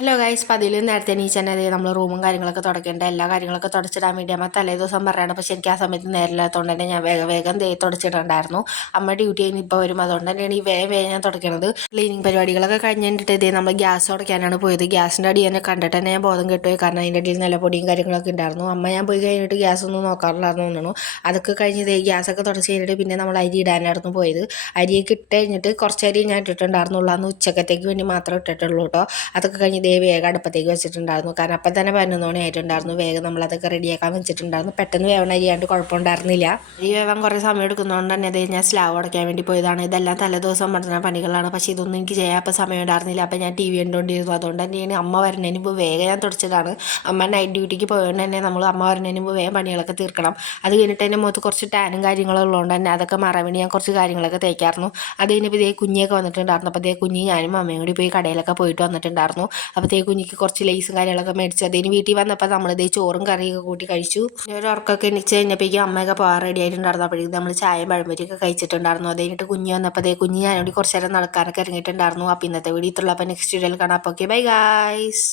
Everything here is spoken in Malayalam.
ഹലോ ഗൈസ്, അപ്പോൾ അതിൽ നേരത്തെ എണീച്ചന്നെ നമ്മൾ റൂമും കാര്യങ്ങളൊക്കെ തുടക്കേണ്ട എല്ലാ കാര്യങ്ങളൊക്കെ തുടച്ചിടാൻ വേണ്ടി അമ്മ തലേ ദിവസം പറയുകയാണ്. പക്ഷേ എനിക്ക് ആ സമയത്ത് നേരില്ലാത്തതുകൊണ്ട് തന്നെ ഞാൻ വേഗം വേഗം തുടച്ചിട്ടുണ്ടായിരുന്നു. അമ്മ ഡ്യൂട്ടി കഴിഞ്ഞ് ഇപ്പോൾ വരും, അതുകൊണ്ട് തന്നെയാണ് ഈ വേഗം ഞാൻ തുടയ്ക്കണത്. ക്ലീനിങ് പരിപാടികളൊക്കെ കഴിഞ്ഞിട്ട് നമ്മൾ ഗ്യാസ് തുടയ്ക്കാനാണ് പോയത്. ഗ്യാസിൻ്റെ അടി തന്നെ കണ്ടിട്ട് തന്നെ ഞാൻ ബോധം കെട്ടുപോയി, കാരണം അതിൻ്റെ അടിയിൽ നല്ല പൊടിയും കാര്യങ്ങളൊക്കെ ഉണ്ടായിരുന്നു. അമ്മ ഞാൻ പോയി കഴിഞ്ഞിട്ട് ഗ്യാസ് ഒന്നും നോക്കാറില്ലായിരുന്നു തോന്നുന്നു. അതൊക്കെ കഴിഞ്ഞ് ഗ്യാസൊക്കെ തുടച്ച് കഴിഞ്ഞിട്ട് പിന്നെ നമ്മൾ അരി ഇടാനായിരുന്നു പോയത്. അരിയൊക്കെ ഇട്ട് കഴിഞ്ഞിട്ട് കുറച്ച് അരി ഞാൻ ഇട്ടിട്ടുണ്ടായിരുന്നുള്ളൂ, അന്ന് ഉച്ചക്കത്തേക്ക് വേണ്ടി മാത്രം ഇട്ടിട്ടുള്ളൂ കേട്ടോ. അതൊക്കെ കഴിഞ്ഞ് വേഗം അടുപ്പത്തേക്ക് വെച്ചിട്ടുണ്ടായിരുന്നു, കാരണം അപ്പം തന്നെ 11 മണി ആയിട്ടുണ്ടായിരുന്നു. വേഗം നമ്മളതൊക്കെ റെഡിയാക്കാൻ വെച്ചിട്ടുണ്ടായിരുന്നു. പെട്ടെന്ന് വേവണ അരിയാണ്ട് കുഴപ്പമുണ്ടായിരുന്നില്ല. അരി വേവാൻ കുറേ സമയം എടുക്കുന്നതുകൊണ്ട് തന്നെ ഞാൻ സ്ലാവ് അടയ്ക്കാൻ വേണ്ടി പോയതാണ്. ഇതെല്ലാം തലേദിവസം പറ്റുന്ന പണികളാണ്, പക്ഷേ ഇതൊന്നും എനിക്ക് ചെയ്യാൻ അപ്പം സമയം ഉണ്ടായിരുന്നില്ല. അപ്പം ഞാൻ TV കണ്ടുകൊണ്ടിരുന്നു. അതുകൊണ്ട് തന്നെയാണ് അമ്മ വരുന്നതിന് മുമ്പ് വേഗം ഞാൻ തുടച്ചതാണ്. അമ്മ നൈറ്റ് ഡ്യൂട്ടിക്ക് പോയതുകൊണ്ട് തന്നെ അമ്മ വരുന്നതിന് മുമ്പ് വേഗം പണികളൊക്കെ തീർക്കണം. അത് കഴിഞ്ഞിട്ട് എൻ്റെ മുഖത്ത് കുറച്ച് ടാനും കാര്യങ്ങളും ഉള്ളതുകൊണ്ട് തന്നെ അതൊക്കെ മാറാൻ വേണ്ടി ഞാൻ കുറച്ച് കാര്യങ്ങളൊക്കെ തേക്കായിരുന്നു. അത് കഴിഞ്ഞപ്പോൾ കുഞ്ഞിയൊക്കെ വന്നിട്ടുണ്ടായിരുന്നു. അപ്പോൾ കുഞ്ഞി ഞാനും അമ്മയും കൂടി പോയി കടയിലൊക്കെ പോയിട്ട് വന്നിട്ടുണ്ടായിരുന്നു. അപ്പോഴത്തേക്ക് കുഞ്ഞിക്ക് കുറച്ച് ലേസും കാര്യങ്ങളൊക്കെ മേടിച്ചു. അതിന് വീട്ടിൽ വന്നപ്പോൾ നമ്മളിതേ ചോറും കറിയൊക്കെ കൂട്ടി കഴിച്ചു. ഒരു ഉറക്കമൊക്കെ എണീച്ച് കഴിഞ്ഞപ്പോഴേക്കും അമ്മയൊക്കെ പോകാൻ റെഡി ആയിട്ടുണ്ടായിരുന്നു. അപ്പോഴേക്കും നമ്മൾ ചായയും പഴംപൊരിയൊക്കെ കഴിച്ചിട്ടുണ്ടായിരുന്നു. അത് കഴിഞ്ഞിട്ട് കുഞ്ഞ് വന്നപ്പോൾ കുഞ്ഞ് ഞാനോട് കുറച്ച് നേരം നടക്കാനൊക്കെ ഇറങ്ങിയിട്ടുണ്ടായിരുന്നു. അപ്പോൾ ഇന്നത്തെ വീഡിയോ ഇത്രയുള്ളൂ. അപ്പോൾ നെക്സ്റ്റ് വീഡിയോയിൽ കാണാം. അപ്പോൾ ഓക്കെ, ബൈ ഗായ്സ്.